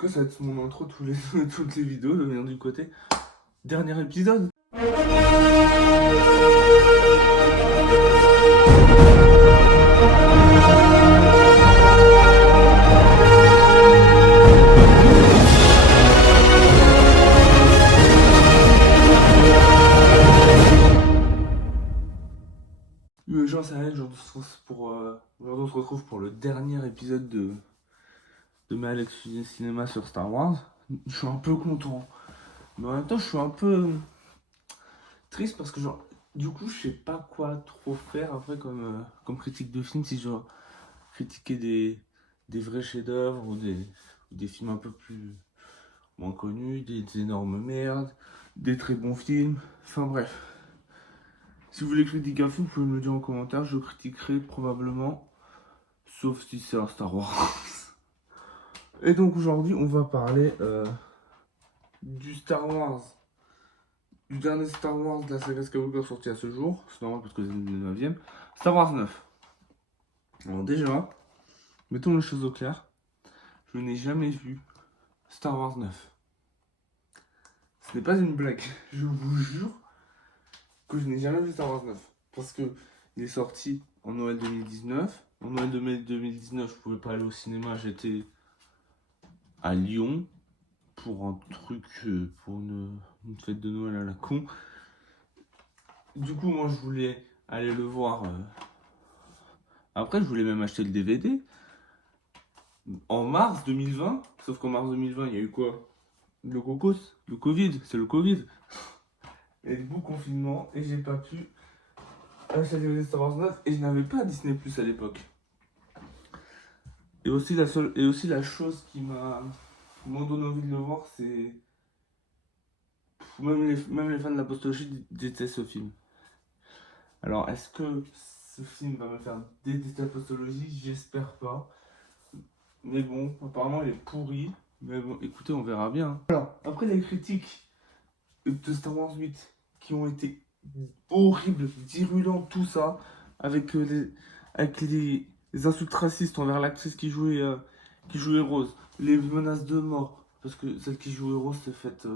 que ça va être mon intro toutes les vidéos de venir du côté dernier épisode. Genre, ça va, aujourd'hui on se retrouve pour le dernier épisode de mes Alex Cinéma sur Star Wars. Je suis un peu content, mais en même temps je suis un peu triste parce que genre, du coup je sais pas quoi trop faire après comme critique de film, si je dois critiquer des vrais chefs-d'œuvre ou des films un peu plus moins connus, des énormes merdes, des très bons films, enfin bref. Si vous voulez critiquer un film, vous pouvez me le dire en commentaire, je critiquerai probablement, sauf si c'est un Star Wars. Et donc aujourd'hui, on va parler du Star Wars, du dernier Star Wars de la saga Skywalker sorti à ce jour. C'est normal parce que c'est le 9ème. Star Wars 9. Alors déjà, mettons les choses au clair, je n'ai jamais vu Star Wars 9. Ce n'est pas une blague, je vous jure que je n'ai jamais vu Star Wars 9. Parce que il est sorti en Noël 2019. En Noël 2019, je pouvais pas aller au cinéma, j'étais à Lyon pour un truc, pour une fête de Noël à la con. Du coup, moi, je voulais aller le voir. Après, je voulais même acheter le DVD en mars 2020. Sauf qu'en mars 2020, il y a eu quoi? Le cocos, le Covid, c'est le Covid. Et du coup, confinement, et j'ai pas pu acheter le DVD Star Wars 9, et je n'avais pas Disney Plus à l'époque. Et aussi la chose qui m'a donné envie de le voir, c'est même les fans de la postologie détestent ce film. Alors, est-ce que ce film va me faire détester la postologie? J'espère pas. Mais bon, apparemment il est pourri. Mais bon, écoutez, on verra bien. Alors, après les critiques de Star Wars 8 qui ont été horribles, virulentes, tout ça, avec les insultes racistes envers l'actrice qui jouait Rose, les menaces de mort, parce que celle qui jouait Rose s'est faite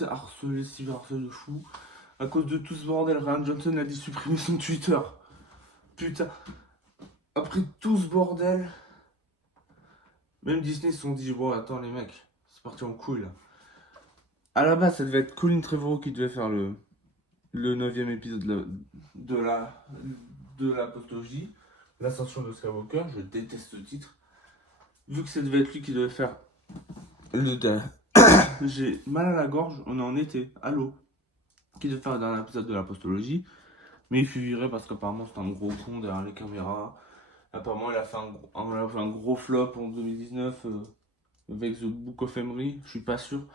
harceler, cyberharceler de fou. À cause de tout ce bordel, Ryan Johnson a dit supprimer son Twitter. Putain. Après tout ce bordel, même Disney se sont dit, bon attends les mecs, c'est parti en couille là. À la base, ça devait être Colin Trevorrow qui devait faire le 9ème épisode de la postologie, l'ascension de Skywalker. Je déteste ce titre. Vu que ça devait être lui qui devait faire j'ai mal à la gorge, on est en été, à l'eau. Qui devait faire le dernier épisode de la postologie. Mais il fut viré parce qu'apparemment c'est un gros con derrière les caméras. Apparemment il a fait un gros flop en 2019 avec The Book of Emery, je suis pas sûr.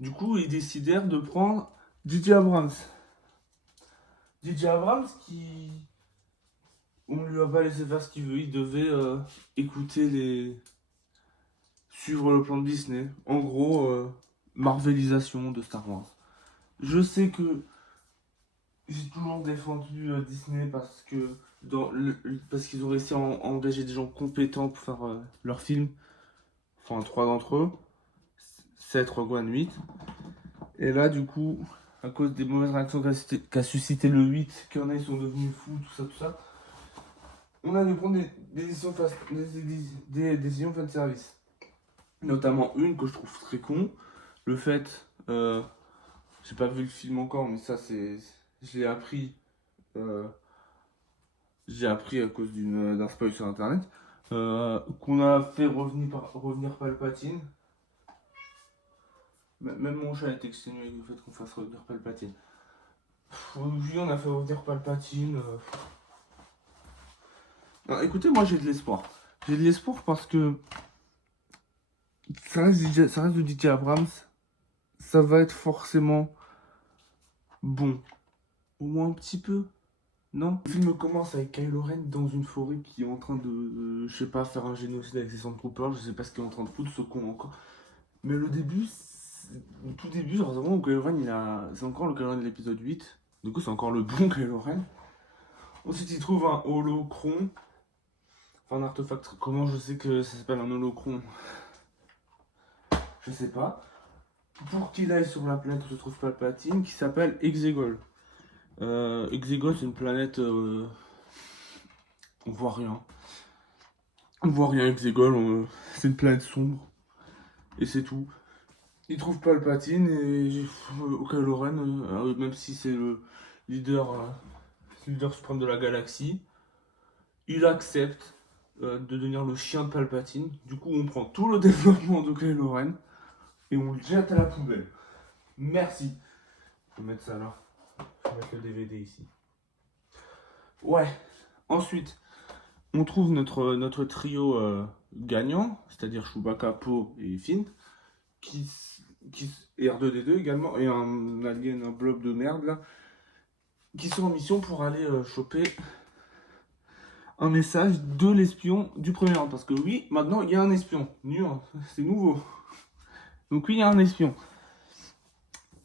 Du coup ils décidèrent de prendre J.J. Abrams. J.J. Abrams qui... On lui a pas laissé faire ce qu'il veut, il devait suivre le plan de Disney. En gros, marvelisation de Star Wars. Je sais que j'ai toujours défendu Disney parce qu'ils ont réussi à engager des gens compétents pour faire leurs films. Enfin, 3 d'entre eux. 7, Rogue One, 8. Et là, du coup, à cause des mauvaises réactions qu'a suscité le 8, qu'il y en a, ils sont devenus fous, tout ça. On a dû prendre des décisions fan service. Notamment une que je trouve très con. Le fait, j'ai pas vu le film encore, mais ça, je l'ai appris. J'ai appris à cause d'un spoil sur internet. Qu'on a fait revenir Palpatine. Même mon chat est exténué du fait qu'on fasse revenir Palpatine. Oui, on a fait revenir Palpatine. Non, écoutez, moi j'ai de l'espoir. J'ai de l'espoir parce que ça reste de DJ Abrams. Ça va être forcément bon. Au moins un petit peu. Non? Le film commence avec Kylo Ren dans une forêt qui est en train de je sais pas, faire un génocide avec ses Stormtroopers. Je sais pas ce qu'il est en train de foutre, ce con encore. Mais le tout début, genre vraiment, Kylo Ren, c'est encore le Kylo Ren de l'épisode 8. Du coup, c'est encore le bon Kylo Ren. Ensuite, il trouve un holocron. Enfin, un artefact. Comment je sais que ça s'appelle un holocron? je sais pas, pour qu'il aille sur la planète où se trouve Palpatine, qui s'appelle Exegol. Exegol, c'est une planète, on voit rien. On voit rien, Exegol, c'est une planète sombre, et c'est tout. Il trouve Palpatine et Kylo Ren, même si c'est le leader suprême de la galaxie, il accepte de devenir le chien de Palpatine. Du coup, on prend tout le développement de Kylo Ren et on le jette à la poubelle. Merci. Je vais mettre ça là. Je vais mettre le DVD ici. Ouais. Ensuite, on trouve notre trio gagnant, c'est-à-dire Chewbacca, Poe et Finn, qui et R2D2 également, et un alien, un blob de merde là, qui sont en mission pour aller choper un message de l'espion du premier ordre. Parce que oui, maintenant il y a un espion. C'est nouveau. Donc oui, il y a un espion.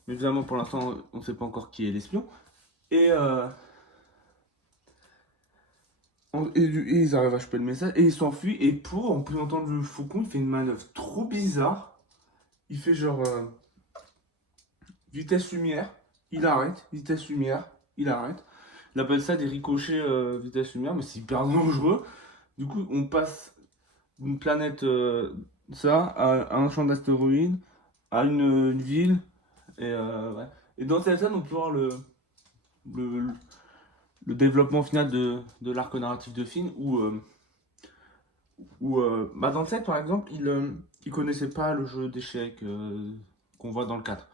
Mais évidemment, pour l'instant, on ne sait pas encore qui est l'espion. Et, et ils arrivent à choper le message et ils s'enfuient. Et pour, on peut entendre le faucon, il fait une manœuvre trop bizarre. Il fait genre vitesse lumière, il arrête, vitesse lumière, il arrête. Il appelle ça des ricochets vitesse lumière, mais c'est hyper dangereux. Du coup, on passe d'une planète, à un champ d'astéroïdes, à une ville. Ouais. Et dans cette scène, on peut voir le, le développement final de l'arc narratif de Finn, bah dans le 7, par exemple, il connaissait pas le jeu d'échecs qu'on voit dans le 4.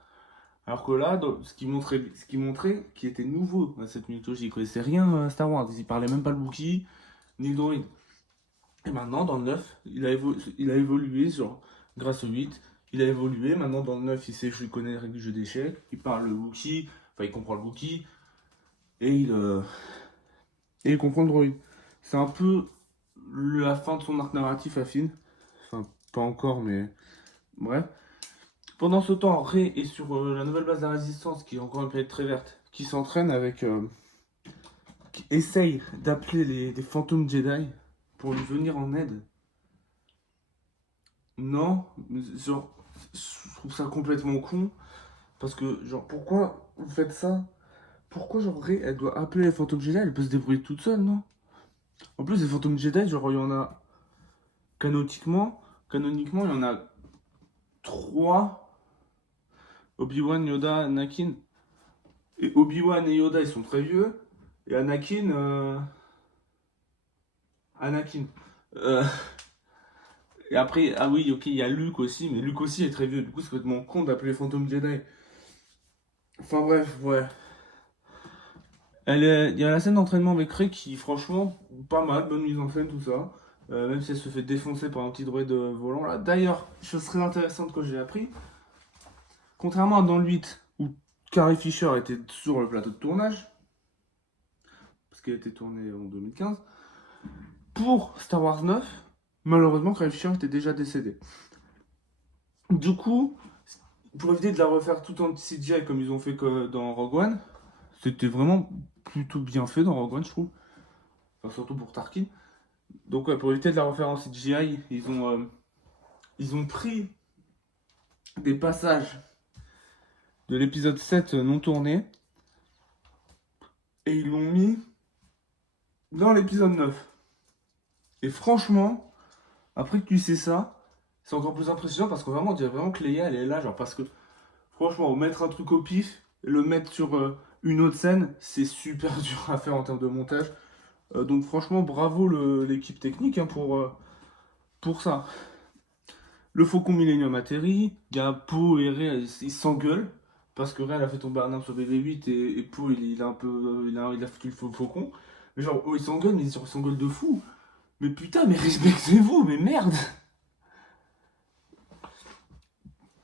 Alors que là, ce qui montrait qui était nouveau dans cette mythologie, il connaissait rien à Star Wars, il parlait même pas le Wookiee, ni le droïde. Et maintenant, dans le 9, il a évolué grâce au 8. Il a évolué, maintenant dans le 9, il connaît les règles du jeu d'échecs, il parle le Wookiee, enfin il comprend le Wookiee, et il comprend le droïde. C'est un peu la fin de son arc narratif à Finn. Enfin, pas encore, mais bref. Pendant ce temps, Rey est sur la nouvelle base de la Résistance, qui est encore une planète très verte, qui s'entraîne avec... qui essaye d'appeler des fantômes Jedi pour lui venir en aide. Non, genre, je trouve ça complètement con. Parce que, genre, pourquoi vous faites ça? Pourquoi, genre, Rey, elle doit appeler les fantômes Jedi? Elle peut se débrouiller toute seule, non? En plus, les fantômes Jedi, genre, il y en a... Canoniquement, il y en a 3. Obi-Wan, Yoda, Anakin. Et Obi-Wan et Yoda, ils sont très vieux. Et Anakin... Anakin. Euh, Et après, ah oui, ok, il y a Luke aussi, mais Luke aussi est très vieux. Du coup, c'est complètement con d'appeler les fantômes Jedi. Enfin bref, ouais. Il y a la scène d'entraînement avec Rey qui, franchement, pas mal, bonne mise en scène, tout ça. Même si elle se fait défoncer par un petit droïde volant là. D'ailleurs, chose très intéressante que j'ai appris, contrairement à dans le 8, où Carrie Fisher était sur le plateau de tournage, parce qu'elle a été tournée en 2015, pour Star Wars 9, malheureusement, Carrie Fisher était déjà décédée. Du coup, pour éviter de la refaire tout en CGI comme ils ont fait dans Rogue One, c'était vraiment plutôt bien fait dans Rogue One, je trouve. Enfin, surtout pour Tarkin. Donc, ouais, pour éviter de la refaire en CGI, ils ont pris des passages de l'épisode 7 non tourné et ils l'ont mis dans l'épisode 9. Et franchement, après que tu sais ça, c'est encore plus impressionnant parce que vraiment, on dirait vraiment que Leia, elle est là, genre parce que franchement, mettre un truc au pif, le mettre sur une autre scène, c'est super dur à faire en termes de montage. Donc franchement, bravo l'équipe technique hein, pour ça. Le Faucon Millennium atterrit, il y a Poe et Rey, ils s'engueulent, parce que Rey elle a fait tomber un arme sur BB-8 et Poe il a un peu, il a foutu le Faucon. Mais genre, ils s'engueulent, mais ils s'engueulent de fou. Mais putain, mais respectez-vous, mais merde!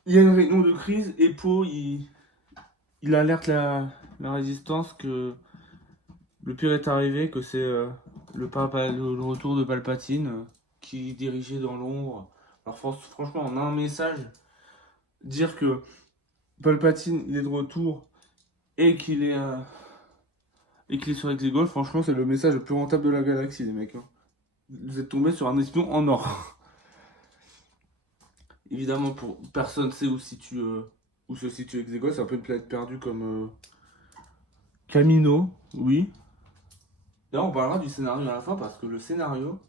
Il y a une réunion de crise et Poe il alerte la résistance que le pire est arrivé, que c'est le retour de Palpatine qui dirigeait dans l'ombre. Alors franchement, on a un message, dire que Palpatine il est de retour et qu'il est sur Exegol, franchement c'est le message le plus rentable de la galaxie les mecs. Hein. Vous êtes tombés sur un espion en or. Évidemment, pour personne sait où se situe Exegol. C'est un peu une planète perdue comme Camino, oui. Là, on parlera du scénario à la fin parce que le scénario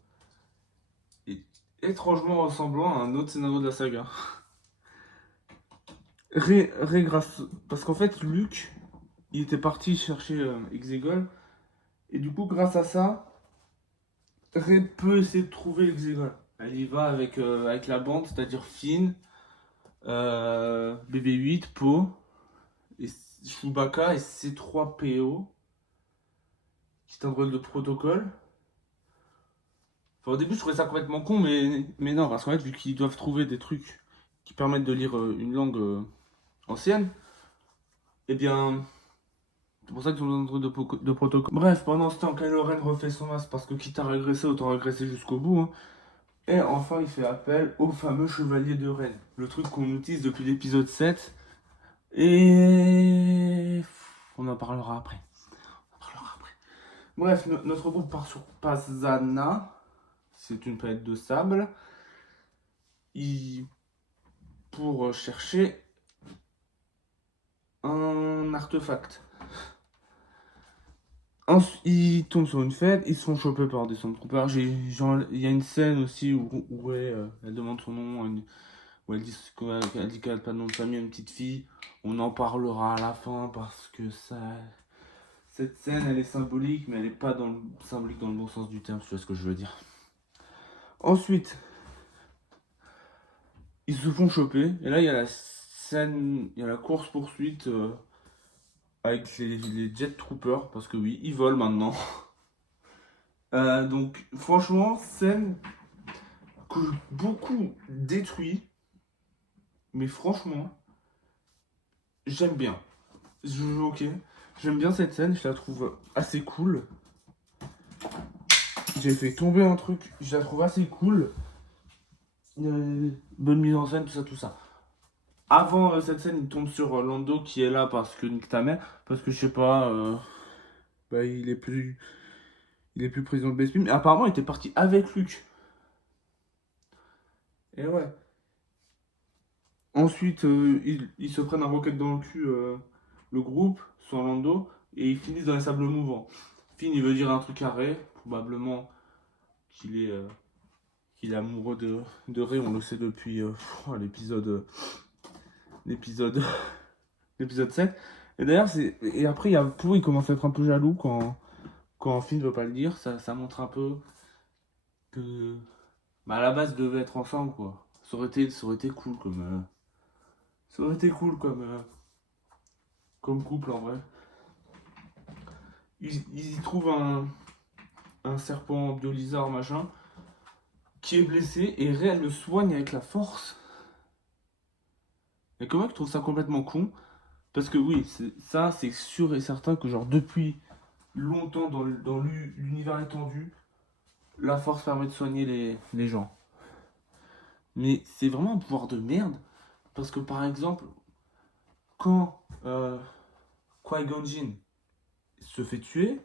est étrangement ressemblant à un autre scénario de la saga. Parce qu'en fait, Luke, il était parti chercher Exegol. Et du coup, grâce à ça, Rey peut essayer de trouver Exegol. Elle y va avec la bande, c'est-à-dire Finn, BB-8, Poe, et Chewbacca et C3PO, qui est un drôle de protocole. Enfin, au début, je trouvais ça complètement con, mais non, parce qu'en fait, vu qu'ils doivent trouver des trucs qui permettent de lire une langue ancienne, eh bien, c'est pour ça qu'ils ont besoin de protocole. Bref, pendant ce temps, Kylo Ren refait son masque parce que quitte à régresser, autant régresser jusqu'au bout. Hein. Et enfin, il fait appel au fameux chevalier de Ren. Le truc qu'on utilise depuis l'épisode 7. Et on en parlera après. Bref, notre groupe part sur Pazana. C'est une planète de sable. Pour chercher un artefact. Ensuite, ils tombent sur une fête, ils se font choper par des Stormtroopers. Il y a une scène aussi où elle demande son nom, où elle dit qu'elle n'a pas de nom de famille à une petite fille. On en parlera à la fin parce que cette scène elle est symbolique, mais elle n'est pas symbolique dans le bon sens du terme, si tu vois ce que je veux dire. Ensuite, ils se font choper, et là il y a la scène, il y a la course-poursuite avec les Jet Troopers, parce que oui, ils volent maintenant. Donc, franchement, scène que beaucoup détruit, mais franchement, j'aime bien. Ok, j'aime bien cette scène, je la trouve assez cool. J'ai fait tomber un truc, je la trouve assez cool. Bonne mise en scène, tout ça, tout ça. Avant cette scène, il tombe sur Lando qui est là parce que nique ta mère, parce que je sais pas, bah, il est plus président de Bespin, mais apparemment il était parti avec Luke. Et ouais. Ensuite, ils se prennent un roquette dans le cul, le groupe, sans Lando, et ils finissent dans les sables mouvants. Finn, il veut dire un truc à Rey, probablement qu'il est amoureux de Rey, on le sait depuis l'épisode l'épisode l'épisode 7. Et d'ailleurs, et après, il y a Poe, il commence à être un peu jaloux quand Finn ne veut pas le dire. Ça montre un peu que, bah, à la base, ils devaient être ensemble, quoi. Ça aurait été cool ça aurait été cool comme couple, en vrai. Ils y trouvent un serpent biolizard, machin, qui est blessé, et Rey, elle le soigne avec la force. Et comment je trouve ça complètement con? Parce que oui, c'est sûr et certain que genre depuis longtemps dans l'univers étendu, la force permet de soigner les gens. Mais c'est vraiment un pouvoir de merde. Parce que par exemple, quand Qui-Gon Jinn se fait tuer,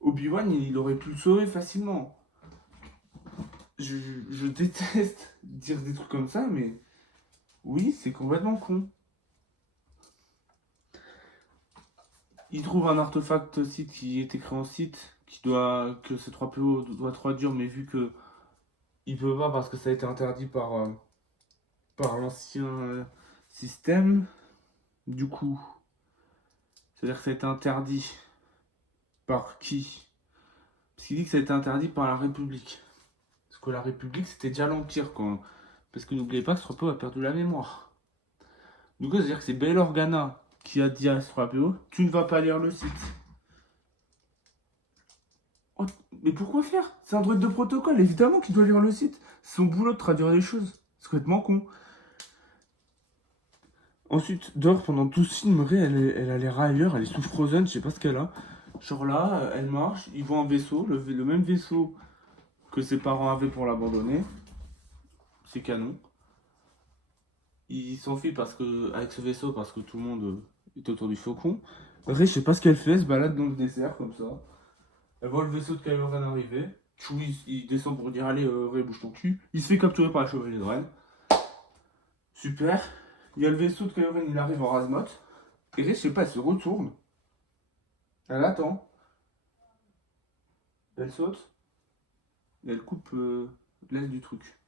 Obi-Wan il aurait pu le sauver facilement. Je déteste dire des trucs comme ça, mais oui, c'est complètement con. Il trouve un artefact site qui est écrit en site, que C3PO doit traduire, mais vu que il peut pas parce que ça a été interdit par l'ancien système, du coup, c'est-à-dire que ça a été interdit par qui? Parce qu'il dit que ça a été interdit par la République. Parce que la République, c'était déjà l'Empire quand. Parce que n'oubliez pas que C3PO a perdu la mémoire. Du coup, c'est-à-dire que c'est Bail Organa qui a dit à C3PO, tu ne vas pas lire le site. Oh, mais pourquoi faire? C'est un droïde de protocole, évidemment qu'il doit lire le site. C'est son boulot de traduire les choses. C'est complètement con. Ensuite, dehors, pendant tout ce film, Rey, elle a l'air ailleurs, elle est sous Frozen, je sais pas ce qu'elle a. Genre là, elle marche, ils voient un vaisseau, le même vaisseau que ses parents avaient pour l'abandonner. C'est canon. Ils s'enfuient avec ce vaisseau parce que tout le monde est autour du faucon. Rey, je sais pas ce qu'elle fait, elle se balade dans le désert comme ça. Elle voit le vaisseau de Kylo Ren arriver. Chewie, il descend pour dire allez, Rey, bouge ton cul. Il se fait capturer par la chevalier de Ren. Super. Il y a le vaisseau de Kylo Ren, il arrive en Razmoth. Et Rey, je sais pas, elle se retourne. Elle attend. Elle saute. Et elle coupe l'aile du truc.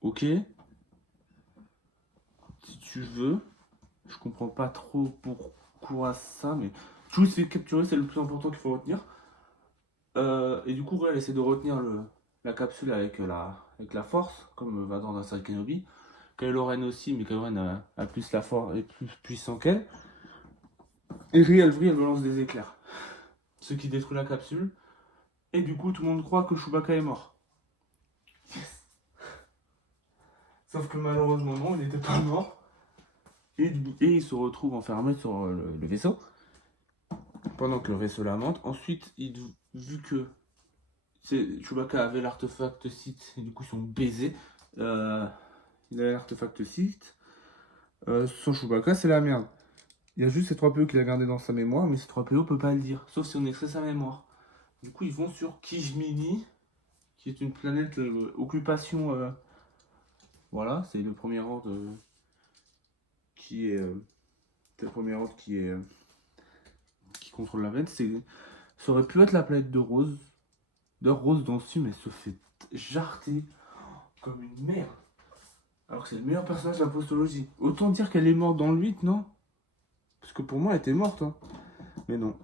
Ok. Si tu veux. Je comprends pas trop pourquoi ça, mais Chewie se fait capturer, c'est le plus important qu'il faut retenir. Et du coup, Rey, elle essaie de retenir la capsule avec la force, comme va dans la série Kenobi. Kylo Ren aussi, mais Kylo Ren a plus la force, est plus puissant qu'elle. Et Rey, elle balance des éclairs. Ce qui détruit la capsule. Et du coup, tout le monde croit que Chewbacca est mort. Yes. Sauf que malheureusement, non, il n'était pas mort. Et il se retrouve enfermé sur le vaisseau. Pendant que le vaisseau lamente. Ensuite, vu que Chewbacca avait l'artefact Sith, et du coup, ils sont baisés. Il a l'artefact Sith. Sans Chewbacca, c'est la merde. Il y a juste ces 3 PO qu'il a gardé dans sa mémoire, mais ces 3 PO peut pas le dire, sauf si on extrait sa mémoire. Du coup, ils vont sur Kijmini, qui est une planète occupation. Voilà, c'est le premier ordre qui est. C'est le premier ordre qui contrôle la planète. Ça aurait pu être la planète de Rose. D'ailleurs, Rose dans ce film, elle se fait jarter comme une merde. Alors que c'est le meilleur personnage de la postologie. Autant dire qu'elle est morte dans le 8, non? Parce que pour moi, elle était morte. Hein. Mais non.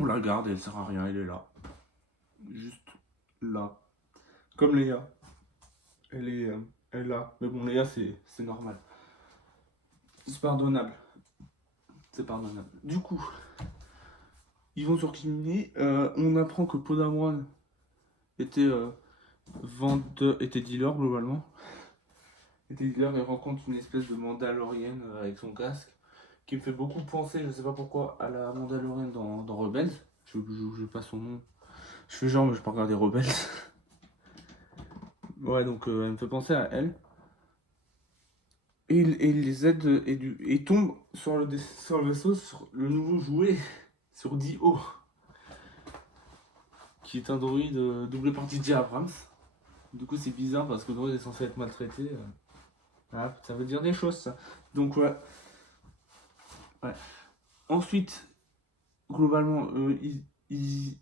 On la garde et elle sert à rien, elle est là. Juste là. Comme Léa. Elle est là. Mais bon, Léa, c'est normal. C'est pardonnable. C'est pardonnable. Du coup, ils vont sur Kimini. On apprend que Podamron était était dealer globalement. Était dealer et rencontre une espèce de Mandalorienne avec son casque. Qui me fait beaucoup penser, je sais pas pourquoi, à la Mandalorienne dans Rebels. Je pas son nom. Je fais genre, mais je peux regarder Rebels. Ouais, donc elle me fait penser à elle. Et il les aide et tombe sur le vaisseau, sur le nouveau jouet, sur Dio. Qui est un droïde doublé par DJ Abrams. Du coup, c'est bizarre parce que le droïde est censé être maltraité. Ah, ça veut dire des choses, ça. Donc, ouais. Ensuite, globalement, ils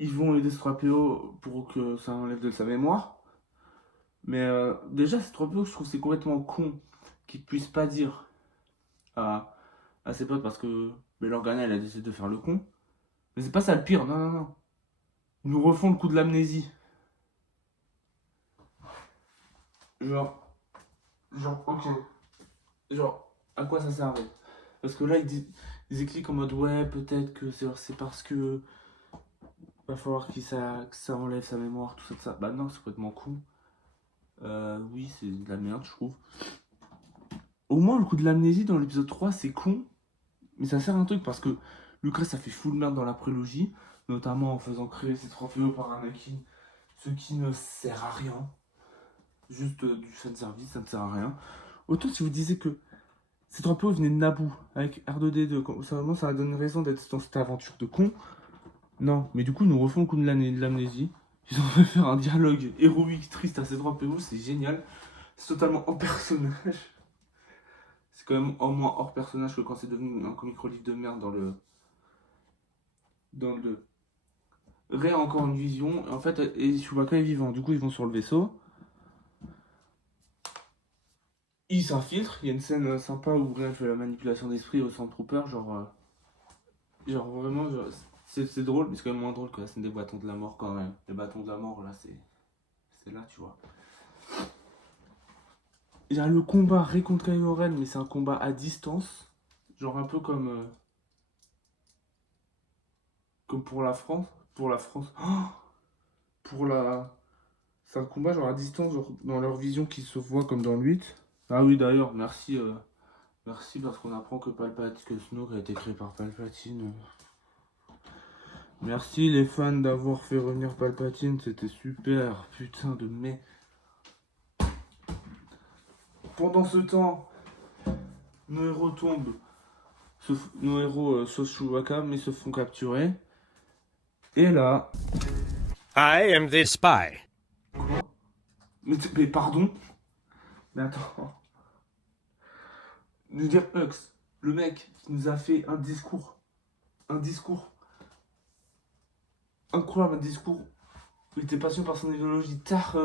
vont aider ce 3PO pour que ça enlève de sa mémoire. Mais déjà, ce 3PO, je trouve que c'est complètement con qu'ils puissent pas dire à ses potes parce que l'Organa, elle a décidé de faire le con. Mais c'est pas ça le pire, non, non, non. Ils nous refont le coup de l'amnésie. Genre, ok. Genre, à quoi ça servait? Parce que là, ils expliquent en mode, ouais, peut-être que c'est parce que va falloir que ça enlève sa mémoire, tout ça. Bah non, c'est complètement con. Oui, c'est de la merde, je trouve. Au moins, le coup de l'amnésie dans l'épisode 3, c'est con. Mais ça sert à un truc parce que Lucas, ça fait full merde dans la prélogie. Notamment en faisant créer ces 3 PO par Anakin. Ce qui ne sert à rien. Juste du fanservice, ça ne sert à rien. Autant si vous disiez que ces 3 PO venaient de Naboo avec R2D2, ça donne raison d'être dans cette aventure de con. Non, mais du coup, ils nous refont le coup de l'amnésie. Ils ont fait faire un dialogue héroïque, triste à ces 3 PO, c'est génial. C'est totalement hors personnage. C'est quand même au moins hors personnage que quand c'est devenu un comic relief de merde dans le 2. Rey a encore une vision, en fait, et Chewbacca est vivant. Du coup, ils vont sur le vaisseau. Ils s'infiltrent. Il y a une scène sympa où Rey fait la manipulation d'esprit au Stormtrooper, genre vraiment, c'est drôle, mais c'est quand même moins drôle que la scène des bâtons de la mort quand même. Les bâtons de la mort, là, c'est là, tu vois. Il y a le combat Rey contre Kylo Ren, mais c'est un combat à distance. Genre un peu comme pour la France. Pour la France. C'est un combat genre à distance, genre dans leur vision qui se voit comme dans le 8. Ah oui, d'ailleurs, merci parce qu'on apprend que Snoke a été créé par Palpatine. Merci les fans d'avoir fait revenir Palpatine, c'était super, putain de merde. Pendant ce temps, nos héros tombent, nos héros sauvent Chewbacca mais se font capturer. Et là... I am the spy. Quoi? Mais pardon. Mais attends. Nous dire Hux, le mec qui nous a fait un discours incroyable, un discours où il était passionné par son idéologie. Tard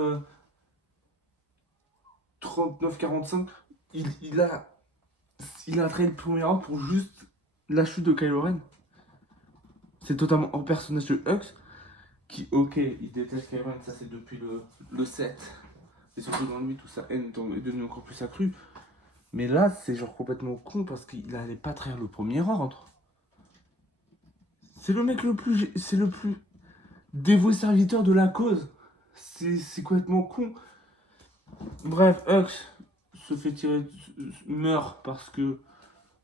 39-45, il, il, a, il a trahi le premier round pour juste la chute de Kylo Ren. C'est totalement hors personnage de Hux, qui, ok, il déteste Kylo Ren, ça c'est depuis le 7. Et surtout dans le 8 où sa haine est devenue encore plus accrue. Mais là, c'est genre complètement con parce qu'il allait pas trahir le premier ordre. C'est le mec le plus. C'est le plus dévoué serviteur de la cause. C'est complètement con. Bref, Hux se fait tirer. Meurt parce que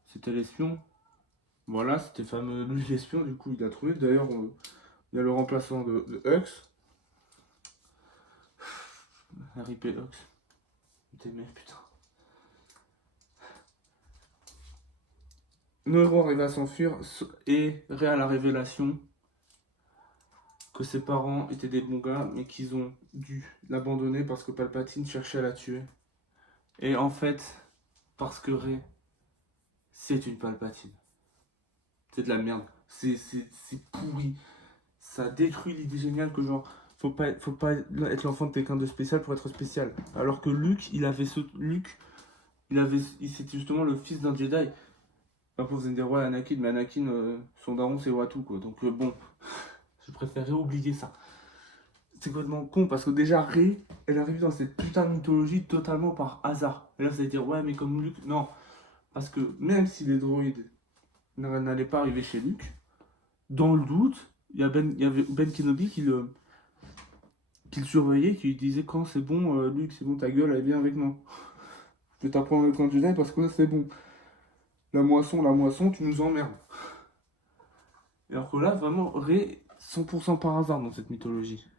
c'était l'espion. Voilà, c'était fameux lui l'espion, du coup il a trouvé. D'ailleurs, il y a le remplaçant de Hux. RIP Hux. T'aimais, putain. Nos héros arrivent à s'enfuir et à la révélation que ses parents étaient des bons gars, mais qu'ils ont dû l'abandonner parce que Palpatine cherchait à la tuer. Et en fait, parce que Rey, c'est une Palpatine. C'est de la merde. C'est pourri. Ça détruit l'idée géniale que genre, faut pas être l'enfant de quelqu'un de spécial pour être spécial. Alors que Luke, c'était justement le fils d'un Jedi. Enfin, vous allez dire, ouais, Anakin, mais Anakin, son daron, c'est Watu, quoi. Donc bon, je préférerais oublier ça. C'est complètement con parce que déjà Rey, elle arrive dans cette putain de mythologie totalement par hasard. Et là, vous allez dire, ouais, mais comme Luke, non. Parce que même si les droïdes n'allaient pas arriver chez Luke, dans le doute, il y avait Ben Kenobi qui le surveillait, qui lui disait quand c'est bon, Luke, c'est bon, ta gueule, elle vient avec moi. Je vais t'apprendre le camp Jedi parce que là, c'est bon. La moisson, tu nous emmerdes. Et alors que là, vraiment, Rey, 100% par hasard dans cette mythologie.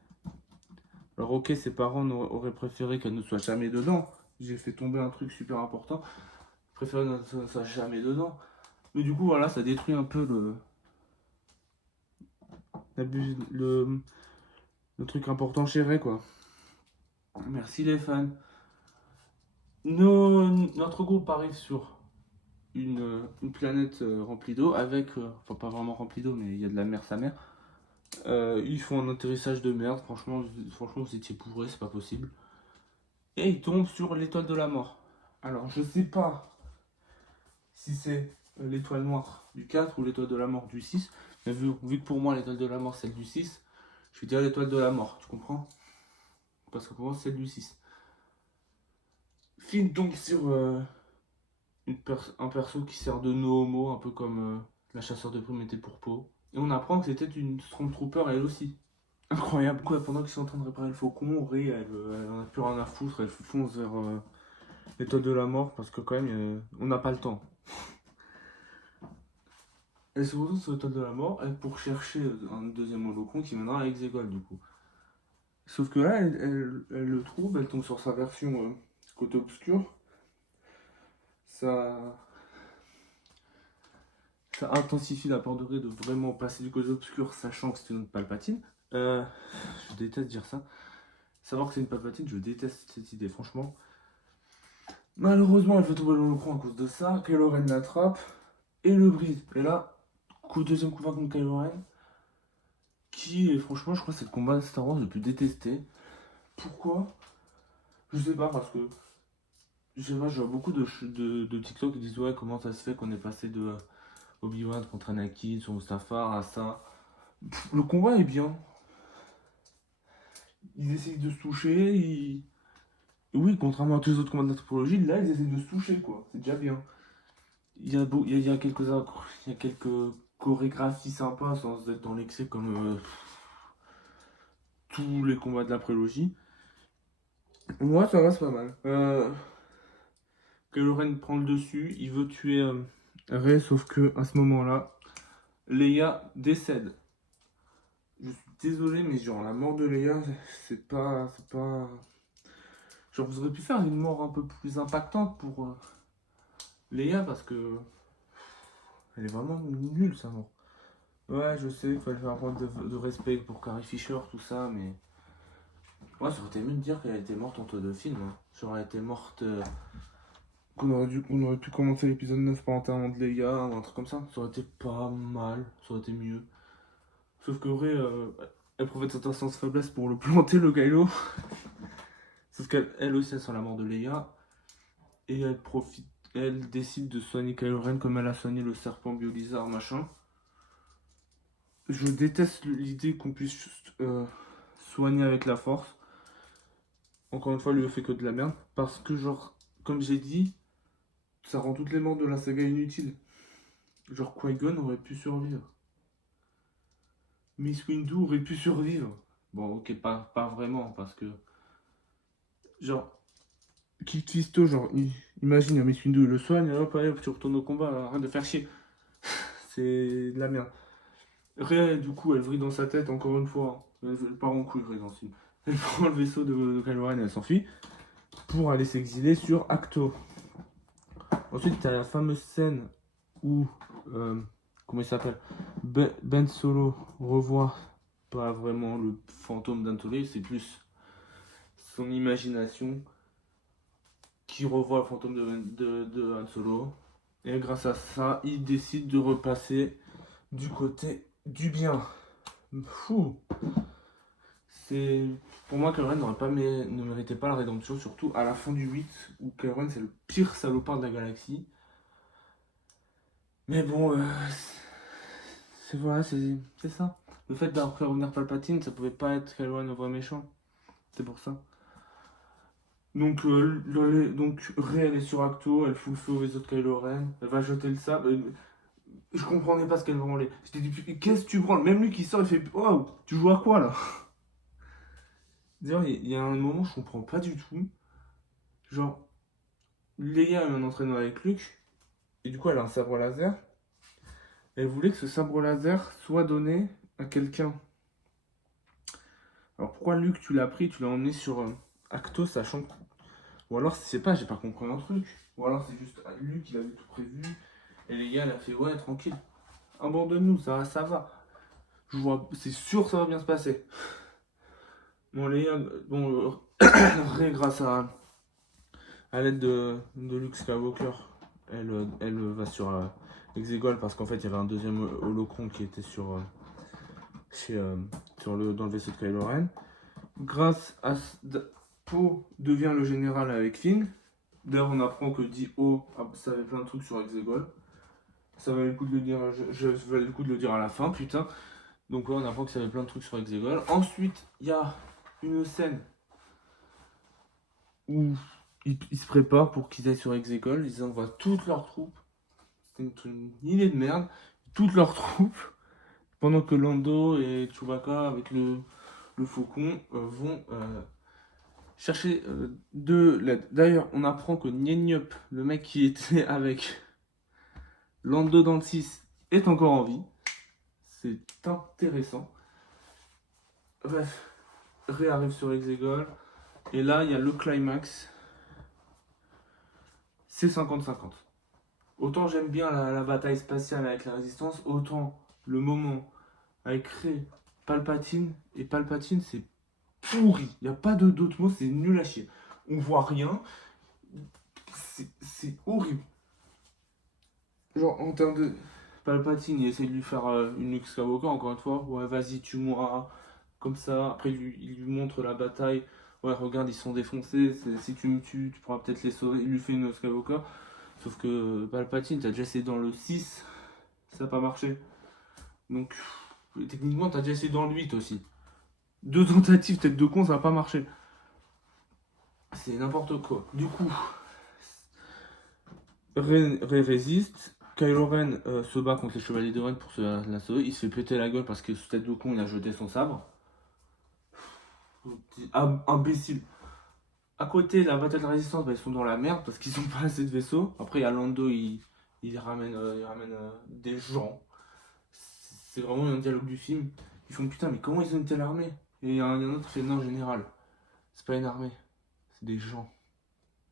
Alors ok, ses parents auraient préféré qu'elle ne soit jamais dedans. J'ai fait tomber un truc super important. Préféré qu'elle ne soit jamais dedans. Mais du coup, voilà, ça détruit un peu le truc important chez Rey, quoi. Merci les fans. Notre groupe arrive sur une planète remplie d'eau avec... enfin, pas vraiment remplie d'eau, mais il y a de la mer, sa mère. Ils font un atterrissage de merde. Franchement, vous étiez bourré, c'est pas possible. Et ils tombent sur l'étoile de la mort. Alors, je sais pas si c'est l'étoile noire du 4 ou l'étoile de la mort du 6. Mais vu que pour moi l'étoile de la mort c'est celle du 6, je vais dire l'étoile de la mort, tu comprends? Parce que pour moi c'est celle du 6. Film donc sur un perso qui sert de no-homo, un peu comme la chasseur de primes était pour Poe. Et on apprend que c'était une Stormtrooper elle aussi. Incroyable quoi, pendant qu'ils sont en train de réparer le faucon, Rey elle en a plus rien à foutre, elle fonce vers l'étoile de la mort parce que quand même on n'a pas le temps. Elle se retrouve sur l'étoile de la mort pour chercher un deuxième holocron qui mènera à Exegol du coup. Sauf que là, elle le trouve, elle tombe sur sa version côté obscur. Ça, ça intensifie la peur de Rey de vraiment passer du côté obscur, sachant que c'est une Palpatine. Je déteste dire ça. Savoir que c'est une Palpatine, je déteste cette idée, franchement. Malheureusement, elle fait tomber l'holocron à cause de ça. Kylo Ren l'attrape et le brise. Et là, deuxième combat contre Kylo Ren. Qui est franchement, je crois que c'est le combat de Star Wars le plus détesté. Pourquoi? Je sais pas, parce que je sais pas, je vois beaucoup de TikTok qui disent ouais, comment ça se fait qu'on est passé de Obi-Wan contre Anakin sur Mustafar à ça. Le combat est bien. Ils essayent de se toucher. Oui, contrairement à tous les autres combats de l'anthropologie, là ils essayent de se toucher quoi. C'est déjà bien. Il y a quelques chorégraphies sympas sans être dans l'excès comme tous les combats de la prélogie. Moi, ça va, c'est pas mal. Kylo Ren prend le dessus, il veut tuer Rey, sauf que à ce moment-là, Leia décède. Je suis désolé, mais genre la mort de Leia, c'est pas. Genre vous auriez pu faire une mort un peu plus impactante pour Leia parce que elle est vraiment nulle sa mort. Ouais, je sais, il fallait faire un point de respect pour Carrie Fisher, tout ça, mais Ouais, ça aurait été mieux de dire qu'elle était morte entre deux films. Hein. Ça aurait été morte. On aurait pu commencer l'épisode 9 par l'enterrement de Leia ou un truc comme ça. Ça aurait été pas mal, ça aurait été mieux. Sauf que Rey, elle profite de cette instance faiblesse pour le planter, le Kylo. Sauf qu'elle aussi, elle sent la mort de Leia. Et elle décide de soigner Kylo Ren comme elle a soigné le serpent Biolizard, machin. Je déteste l'idée qu'on puisse juste soigner avec la force. Encore une fois, lui fait que de la merde. Parce que, genre, comme j'ai dit, ça rend toutes les morts de la saga inutiles. Genre, Qui-Gon aurait pu survivre. Miss Windu aurait pu survivre. Bon, ok, pas vraiment, parce que. Genre, Kit Fisto, genre, imagine, Miss Windu, il le soigne, hop, allez, hop, tu retournes au combat, arrête de faire chier. C'est de la merde. Rey, du coup, elle vrille dans sa tête, encore une fois. Elle part en couille, Rey, dans ce film. Elle prend le vaisseau de Kylo Ren et elle s'enfuit pour aller s'exiler sur Acto. Ensuite, t'as la fameuse scène où. Comment il s'appelle Ben Solo revoit pas vraiment le fantôme d'Han Solo, c'est plus son imagination qui revoit le fantôme de Han Solo. Et grâce à ça, il décide de repasser du côté du bien. Fou. C'est pour moi, Kylo Ren ne méritait pas la rédemption, surtout à la fin du 8 où Kylo Ren c'est le pire salopard de la galaxie. Mais bon, voilà, c'est ça. Le fait d'avoir fait revenir Palpatine, ça pouvait pas être Kylo Ren le vrai méchant. C'est pour ça. Donc, Rey, elle est sur Acto, elle fout le feu au vaisseau de Kylo Ren, elle va jeter le sable. Je comprenais pas ce qu'elle branlait. J'étais dit, qu'est-ce que tu branles? Même lui qui sort, il fait, oh, tu joues à quoi là? D'ailleurs, il y a un moment, je comprends pas du tout. Genre, Leia est un entraînement avec Luke, et du coup, elle a un sabre laser. Elle voulait que ce sabre laser soit donné à quelqu'un. Alors pourquoi Luke, tu l'as pris, tu l'as emmené sur Acto, sachant que. Ou alors, je sais pas, j'ai pas compris un truc. Ou alors, c'est juste Luke, il avait tout prévu. Et les gars, elle a fait, ouais, tranquille. Abandonne-nous, ça va. Je vois, c'est sûr, ça va bien se passer. Bon, les gars, bon, Rey, grâce à l'aide de Luke Skywalker, elle va sur Exegol parce qu'en fait, il y avait un deuxième holocron qui était dans le vaisseau de Kylo Ren. Grâce à Poe devient le général avec Finn. D'ailleurs, on apprend que Dio savait plein de trucs sur Exegol. Ça valait le coup de le dire, je valais le coup de le dire à la fin, putain. Donc ouais, on apprend que ça avait plein de trucs sur Exegol. Ensuite, il y a une scène où ils se préparent pour qu'ils aillent sur Exegol. Ils envoient toutes leurs troupes. C'est une idée de merde. Toutes leurs troupes. Pendant que Lando et Chewbacca avec le faucon vont chercher de l'aide. D'ailleurs, on apprend que Nyenyup, le mec qui était avec Lando dans le 6, est encore en vie. C'est intéressant. Bref, Rey arrive sur Exegol. Et là, il y a le climax. C'est 50-50. Autant j'aime bien la bataille spatiale avec la résistance, autant le moment avec Rey, Palpatine. Et Palpatine, c'est pourri. Il n'y a pas d'autre mot, c'est nul à chier. On voit rien. C'est horrible. Genre, en termes de. Palpatine, il essaie de lui faire une Luke Skywalker, encore une fois. Ouais, vas-y, tue-moi. Comme ça. Après, il lui montre la bataille. Ouais, regarde, ils sont défoncés. Si tu me tues, tu pourras peut-être les sauver. Il lui fait une Skywalker. Sauf que Palpatine, t'as déjà essayé dans le 6. Ça n'a pas marché. Donc, techniquement, t'as déjà essayé dans le 8 aussi. 2 tentatives, tête de con, ça n'a pas marché. C'est n'importe quoi. Du coup, Rey résiste. Kylo Ren se bat contre les chevaliers de Ren pour la sauver. Il se fait péter la gueule parce que sous tête de con, il a jeté son sabre. Imbécile. À côté, la bataille de la résistance, ils sont dans la merde parce qu'ils ont pas assez de vaisseaux. Après, il y a Lando, il ramène, des gens. C'est vraiment un dialogue du film. Ils font putain, mais comment ils ont une telle armée? Et il y a un autre qui fait non, général. C'est pas une armée, c'est des gens.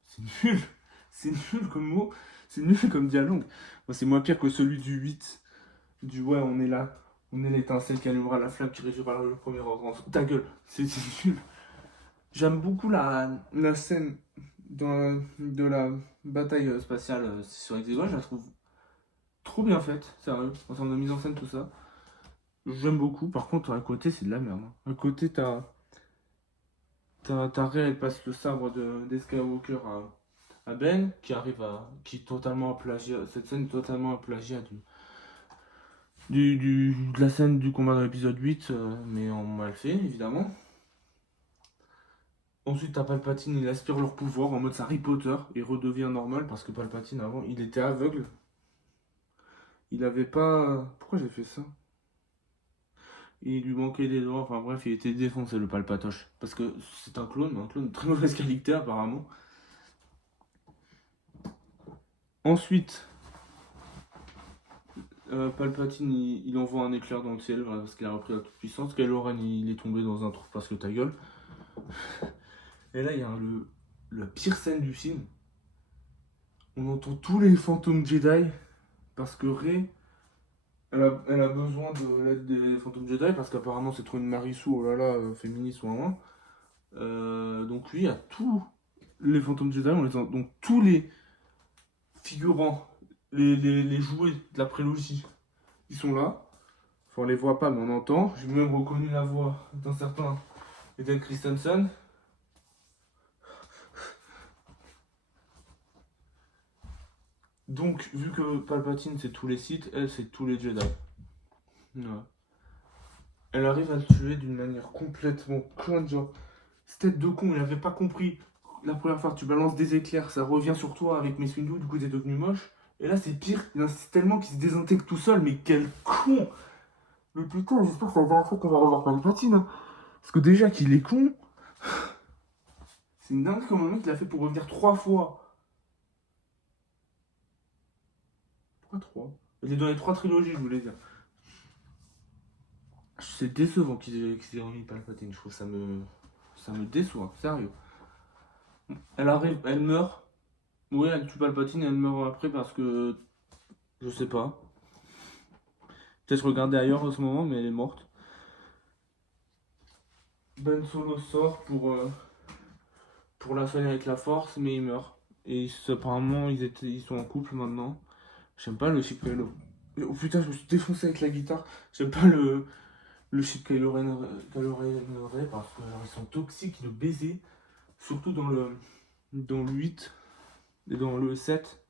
C'est nul. C'est nul comme mot. C'est nul comme dialogue. Moi, c'est moins pire que celui du 8. Du ouais, on est là. On est l'étincelle qui allumera la flamme qui régira le premier ordre. Ta gueule. C'est nul. J'aime beaucoup la scène de la bataille spatiale sur Exegol, je la trouve trop bien faite, sérieux, en termes de mise en scène, tout ça. J'aime beaucoup, par contre, à côté, c'est de la merde. Hein. À côté, t'as Rey, elle passe le sabre des Skywalker à Ben, qui est totalement un plagiat. Cette scène est totalement un plagiat de la scène du combat dans l'épisode 8, mais en mal fait, évidemment. Ensuite, t'as Palpatine, il aspire leur pouvoir en mode Harry Potter et redevient normal parce que Palpatine, avant, il était aveugle. Il avait pas. Pourquoi j'ai fait ça? Il lui manquait des doigts, enfin bref, il était défoncé le Palpatoche. Parce que c'est un clone de très mauvaise qualité apparemment. Ensuite, Palpatine, il envoie un éclair dans le ciel voilà, parce qu'il a repris la toute puissance. Kylo Ren, il est tombé dans un trou parce que ta gueule. Et là, il y a la pire scène du film. On entend tous les fantômes Jedi parce que Rey, elle a besoin de l'aide des fantômes Jedi parce qu'apparemment c'est trop une Marissou, oh là là, féministe ou un. Donc oui, il y a tous les fantômes Jedi, donc tous les figurants, les jouets de la prélogie, ils sont là. Enfin, on les voit pas, mais on entend. J'ai même reconnu la voix d'un certain Eden Christensen. Donc, vu que Palpatine c'est tous les Sith, elle c'est tous les Jedi. Ouais. Elle arrive à le tuer d'une manière complètement conne, genre. Cette tête de con, il avait pas compris. La première fois, tu balances des éclairs, ça revient sur toi avec Mace Windu, du coup t'es devenu moche. Et là c'est pire, il insiste tellement qu'il se désintègre tout seul, mais quel con! Mais putain, j'espère que ça va être un truc qu'on va revoir Palpatine. Hein. Parce que déjà qu'il est con, c'est une dingue comme un mec il a fait pour revenir 3 fois. Pourquoi 3? Il est dans les 3 trilogies, je voulais dire. C'est décevant qu'ils aient remis Palpatine, je trouve ça me déçoit, sérieux. Elle arrive, elle meurt. Oui, elle tue Palpatine et elle meurt après parce que. Je sais pas. Peut-être regarder ailleurs en ce moment, mais elle est morte. Ben Solo sort pour la soigner avec la force, mais il meurt. Et apparemment, ils sont en couple maintenant. J'aime pas le chip Kylo. Oh putain, je me suis défoncé avec la guitare. J'aime pas le chip Kylo Ren Rey parce qu'ils sont toxiques de baiser. Surtout dans le 8 et dans le 7.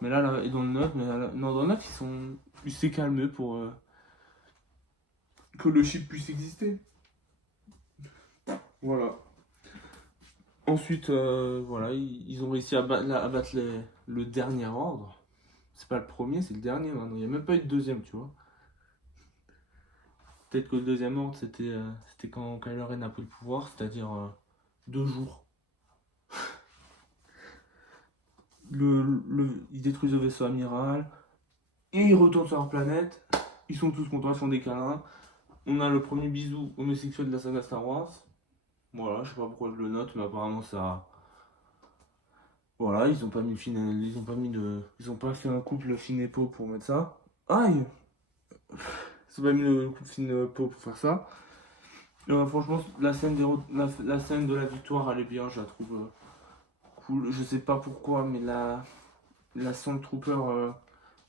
Mais là et dans le 9. Mais là, non, dans le 9, il s'est calmé pour que le chip puisse exister. Voilà. Ensuite, voilà, ils ont réussi à battre le dernier ordre. C'est pas le premier, c'est le dernier maintenant. Il n'y a même pas eu de deuxième, tu vois. Peut-être que le deuxième ordre, c'était quand Kylo Ren a pris le pouvoir, c'est-à-dire 2 jours. Ils détruisent le vaisseau amiral et ils retournent sur leur planète. Ils sont tous contents, ils font des câlins. On a le premier bisou homosexuel de la saga Star Wars. Voilà, je sais pas pourquoi je le note, mais apparemment ça. Voilà, ils ont pas mis ils ont pas fait un couple Finepo pour mettre ça. Aïe! Ils ont pas mis le couple Finepo pour faire ça. Franchement, la scène de la victoire, elle est bien, je la trouve cool. Je sais pas pourquoi, mais la Stormtrooper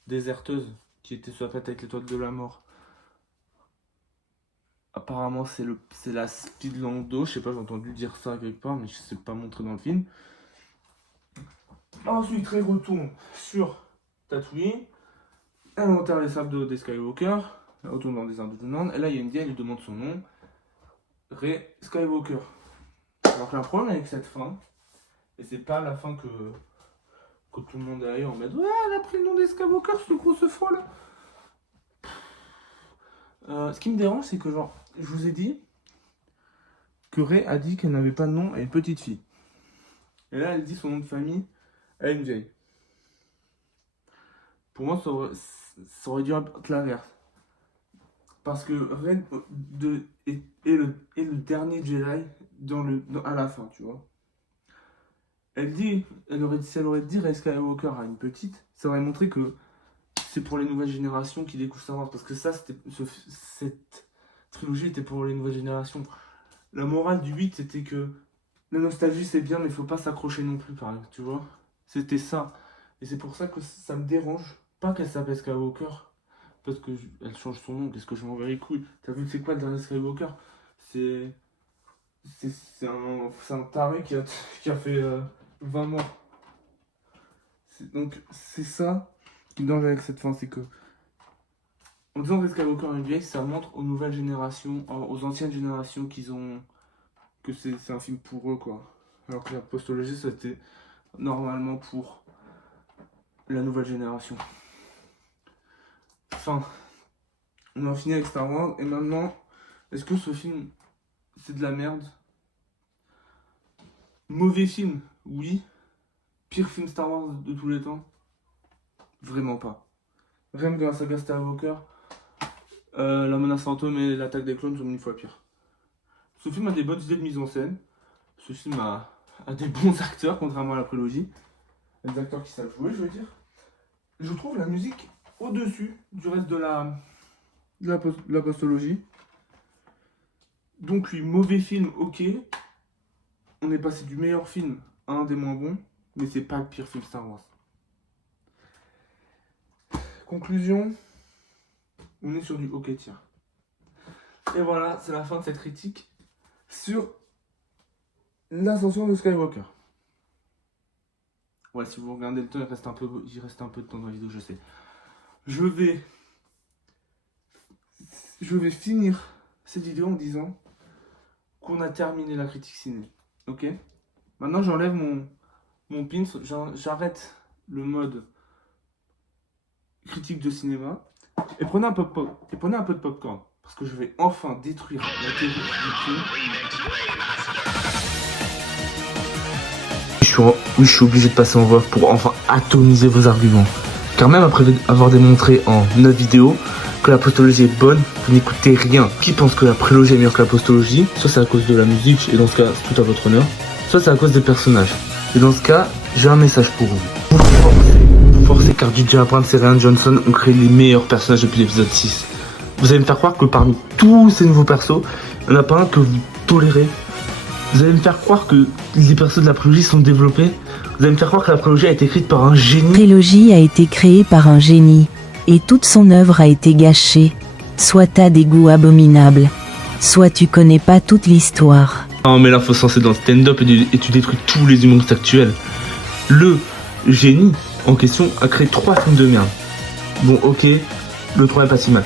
déserteuse qui était sur la tête avec l'étoile de la mort. Apparemment, c'est la Speed Lando. Je sais pas, j'ai entendu dire ça quelque part, mais je sais pas montré dans le film. Ensuite, Rey retourne sur Tatooine. Elle enterre les sables des Skywalker. Elle retourne dans le désert de Dunand. Et là, il y a une vieille, elle lui demande son nom. Rey Skywalker. Alors qu'il y a un problème avec cette fin. Et c'est pas la fin que tout le monde est ailleurs en mode ouais, elle a pris le nom des Skywalker, cette grosse folle. Ce qui me dérange, c'est que genre, je vous ai dit que Rey a dit qu'elle n'avait pas de nom à une petite fille. Et là, elle dit son nom de famille à une vieille. Pour moi, ça aurait dû être l'inverse. Parce que Rey est le dernier Jedi à la fin, tu vois. Si elle aurait dit Rey Skywalker à une petite, ça aurait montré que c'est pour les nouvelles générations qui découvrent Star Wars. Parce que cette trilogie était pour les nouvelles générations. La morale du 8, c'était que la nostalgie c'est bien, mais faut pas s'accrocher non plus, pareil, tu vois. C'était ça. Et c'est pour ça que ça me dérange. Pas qu'elle s'appelle Skywalker, parce que elle change son nom, qu'est-ce que je m'en vais les couilles. T'as vu, c'est quoi le dernier Skywalker? C'est. C'est un taré qui a fait 20 morts. Donc, c'est ça qui me dérange avec cette fin, c'est que. En disant que Skywalker est vieille, ça montre aux nouvelles générations, aux anciennes générations qu'ils ont. Que c'est un film pour eux, quoi. Alors que la postologie, c'était normalement pour la nouvelle génération. Enfin, on a fini avec Star Wars, et maintenant, est-ce que ce film, c'est de la merde? Mauvais film, oui. Pire film Star Wars de tous les temps? Vraiment pas. Rien que dans la saga Skywalker, la menace fantôme et l'attaque des clones sont 1000 fois pire. Ce film a des bonnes idées de mise en scène. Ce film a des bons acteurs, contrairement à la prélogie. Des acteurs qui savent jouer, je veux dire. Je trouve la musique au-dessus du reste de la postologie. Donc oui, mauvais film, ok. On est passé du meilleur film à un des moins bons, mais c'est pas le pire film Star Wars. Conclusion, on est sur du ok tier. Et voilà, c'est la fin de cette critique sur l'ascension de Skywalker. Ouais, si vous regardez le temps, il reste un peu de temps dans la vidéo, je sais. Je vais finir cette vidéo en disant qu'on a terminé la critique ciné. Ok? Maintenant, j'enlève mon pins, j'arrête le mode critique de cinéma et prenez un peu de popcorn parce que je vais enfin détruire la théorie du film. Oui, je suis obligé de passer en voix pour enfin atomiser vos arguments. Car même après avoir démontré en 9 vidéos que la postologie est bonne, vous n'écoutez rien. Qui pense que la prélogie est meilleure que la postologie? Soit c'est à cause de la musique, et dans ce cas, c'est tout à votre honneur. Soit c'est à cause des personnages. Et dans ce cas, j'ai un message pour vous. Vous forcez car J.J. Abrams et Rian Johnson ont créé les meilleurs personnages depuis l'épisode 6. Vous allez me faire croire que parmi tous ces nouveaux persos, il n'y en a pas un que vous tolérez. Vous allez me faire croire que les persos de la prélogie sont développés. Vous allez me faire croire que la prélogie a été écrite par un génie. La prélogie a été créée par un génie, et toute son œuvre a été gâchée. Soit t'as des goûts abominables, soit tu connais pas toute l'histoire. Non mais là faut se lancer dans le stand-up et tu détruis tous les humoristes actuels. Le génie en question a créé 3 films de merde. Bon ok, le 3 est pas si mal.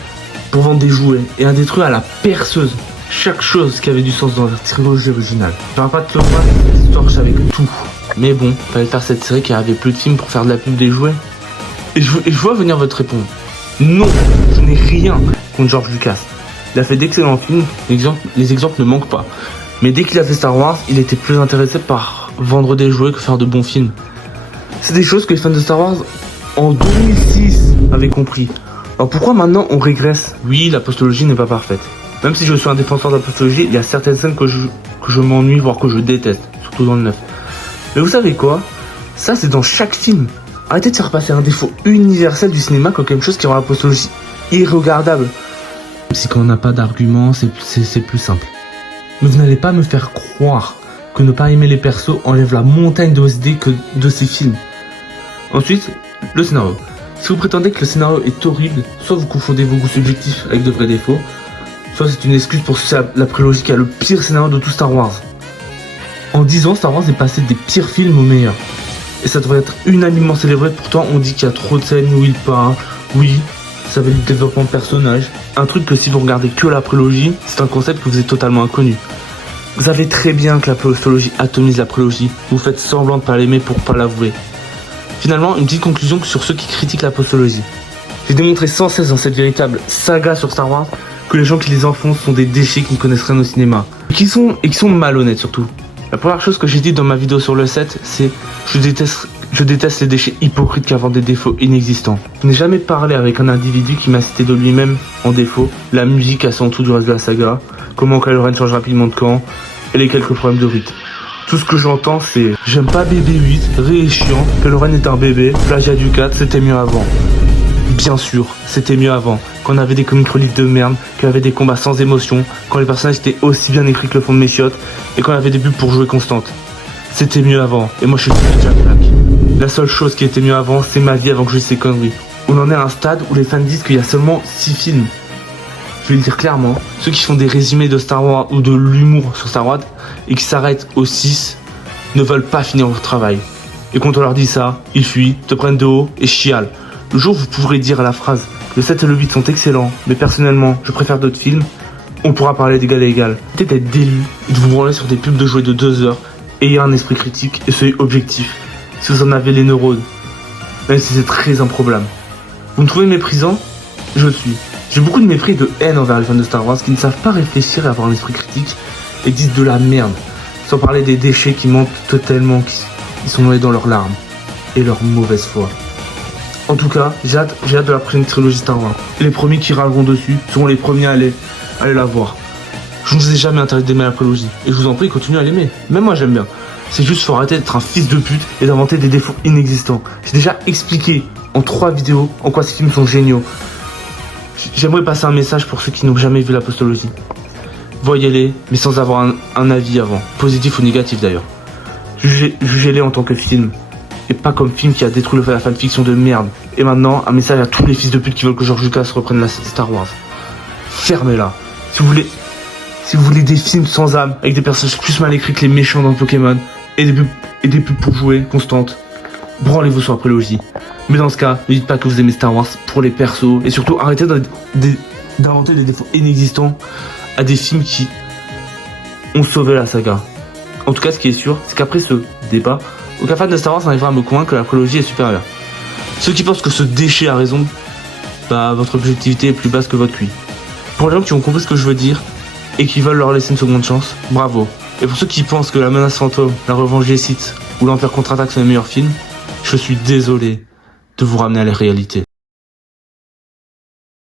Pour vendre des jouets et à détruire à la perceuse chaque chose qui avait du sens dans la trilogie originale. Je pas de cette histoire avec tout. Mais bon, fallait faire cette série qui avait plus de films pour faire de la pub des jouets. Et je vois venir votre réponse. Non, je n'ai rien contre George Lucas. Il a fait d'excellents films, les exemples ne manquent pas. Mais dès qu'il a fait Star Wars, il était plus intéressé par vendre des jouets que faire de bons films. C'est des choses que les fans de Star Wars, en 2006, avaient compris. Alors pourquoi maintenant on régresse? Oui, la postologie n'est pas parfaite. Même si je suis un défenseur de la postologie, il y a certaines scènes que je m'ennuie, voire que je déteste, surtout dans le 9. Mais vous savez quoi? Ça c'est dans chaque film. Arrêtez de faire passer un défaut universel du cinéma comme quelque chose qui rend la postologie irregardable. Même si quand on n'a pas d'argument, c'est plus simple. Mais vous n'allez pas me faire croire que ne pas aimer les persos enlève la montagne de idées que de ces films. Ensuite, le scénario. Si vous prétendez que le scénario est horrible, soit vous confondez vos goûts subjectifs avec de vrais défauts, soit c'est une excuse pour citer la prélogie qui a le pire scénario de tout Star Wars. En 10 ans, Star Wars est passé des pires films aux meilleurs. Et ça devrait être unanimement célébré, pourtant on dit qu'il y a trop de scènes où il parle, oui, ça avait du développement de personnage. Un truc que si vous regardez que la prélogie, c'est un concept que vous êtes totalement inconnu. Vous savez très bien que la postologie atomise la prélogie, vous faites semblant de pas l'aimer pour pas l'avouer. Finalement, une petite conclusion sur ceux qui critiquent la postologie. J'ai démontré sans cesse dans cette véritable saga sur Star Wars que les gens qui les enfoncent sont des déchets qui ne connaissent rien au cinéma. Et qui sont malhonnêtes surtout. La première chose que j'ai dit dans ma vidéo sur le 7, c'est je déteste les déchets hypocrites qui inventent des défauts inexistants. Je n'ai jamais parlé avec un individu qui m'a cité de lui-même en défaut la musique à son tout du reste de la saga, comment Kylo Ren change rapidement de camp, et les quelques problèmes de rythme. Tout ce que j'entends c'est j'aime pas BB8, Rey est chiant, Kylo Ren est un bébé, plagiat du 4, c'était mieux avant. Bien sûr, c'était mieux avant, quand on avait des comic reliefs de merde, qu'on avait des combats sans émotion, quand les personnages étaient aussi bien écrits que le fond de mes chiottes, et qu'on avait des buts pour jouer constante. C'était mieux avant, et moi je suis Jack Black. La seule chose qui était mieux avant, c'est ma vie avant que je dise ces conneries. On en est à un stade où les fans disent qu'il y a seulement 6 films. Je vais le dire clairement, ceux qui font des résumés de Star Wars ou de l'humour sur Star Wars et qui s'arrêtent aux 6 ne veulent pas finir leur travail. Et quand on leur dit ça, ils fuient, te prennent de haut et chialent. Le jour où vous pourrez dire la phrase « Le 7 et le 8 sont excellents, mais personnellement, je préfère d'autres films », on pourra parler d'égal à égal. Peut-être d'être délu et de vous branler sur des pubs de jouets de 2 heures, ayez un esprit critique et soyez objectif. Si vous en avez les neurones, même si c'est très improbable. Vous me trouvez méprisant? Je le suis. J'ai beaucoup de mépris et de haine envers les fans de Star Wars qui ne savent pas réfléchir et avoir un esprit critique et disent de la merde. Sans parler des déchets qui mentent totalement, qui sont noyés dans leurs larmes et leur mauvaise foi. En tout cas, j'ai hâte de la prochaine trilogie Star Wars. Les premiers qui râleront dessus seront les premiers à aller la voir. Je ne vous ai jamais interdit d'aimer la prélogie. Et je vous en prie, continuez à l'aimer. Même moi j'aime bien. C'est juste faut arrêter d'être un fils de pute et d'inventer des défauts inexistants. J'ai déjà expliqué en 3 vidéos en quoi ces films sont géniaux. J'aimerais passer un message pour ceux qui n'ont jamais vu la postologie. Voyez-les, mais sans avoir un avis avant. Positif ou négatif d'ailleurs. Jugez-les en tant que film. Et pas comme film qui a détruit la fanfiction de merde. Et maintenant, un message à tous les fils de pute qui veulent que George Lucas reprenne la Star Wars. Fermez-la. Si vous voulez des films sans âme, avec des personnages plus mal écrits que les méchants dans Pokémon, et des pubs pour jouer constantes, branlez-vous sur la prélogie. Mais dans ce cas, ne dites pas que vous aimez Star Wars pour les persos, et surtout arrêtez d'inventer des défauts inexistants à des films qui ont sauvé la saga. En tout cas, ce qui est sûr, c'est qu'après ce débat, aucun fan de Star Wars n'arrivera à me convaincre que la prélogie est supérieure. Ceux qui pensent que ce déchet a raison, bah votre objectivité est plus basse que votre QI. Pour les gens qui ont compris ce que je veux dire et qui veulent leur laisser une seconde chance, bravo. Et pour ceux qui pensent que La Menace Fantôme, La Revanche des Sith ou L'Empire Contre-Attaque sont les meilleurs films, je suis désolé de vous ramener à la réalité.